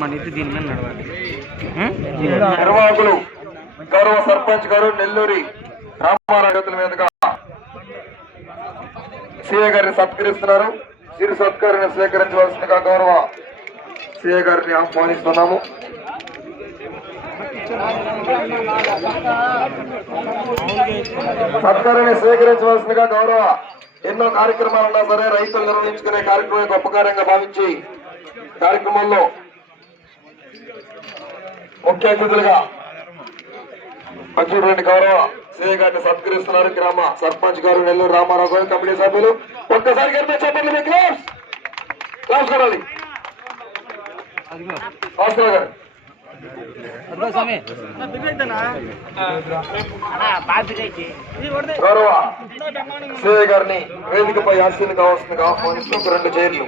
మన ఇది దీని మీద నడవాలి. నిర్వాహకులు గౌరవ సర్పంచ్ గారు నెల్లూరి రామారావు యువతుల మీదుగా సిఏ గారిని సత్కరిస్తున్నారు. సిరి సత్కారాన్ని స్వీకరించవలసిందిగా గౌరవ సిఏ గారిని ఆహ్వానిస్తున్నాము. సత్కారాన్ని స్వీకరించవలసిందిగా గౌరవ ఎన్నో కార్యక్రమాలు ఉన్నా సరే రైతులు నిర్వహించుకునే కార్యక్రమం గొప్ప కార్యంగా భావించి కార్యక్రమంలో ముఖ్య అతిథులుగా వచ్చినటువంటి గౌరవ సీఏ గారిని సత్కరిస్తున్నారు. గ్రామ సర్పంచ్ గారు నెల్లూరు రామారావు గారు కమిటీ సభ్యులు. ఒక్కసారి గారితో చెప్పండి మీ క్లాస్. క్లాస్ కొనాలి. భాస్కర్ గారు గౌరవ సిఐ గారిని వేదికపై ఆశీని కావాల్సిందిగా ఆహ్వానిస్తూ రెండు చైర్లు.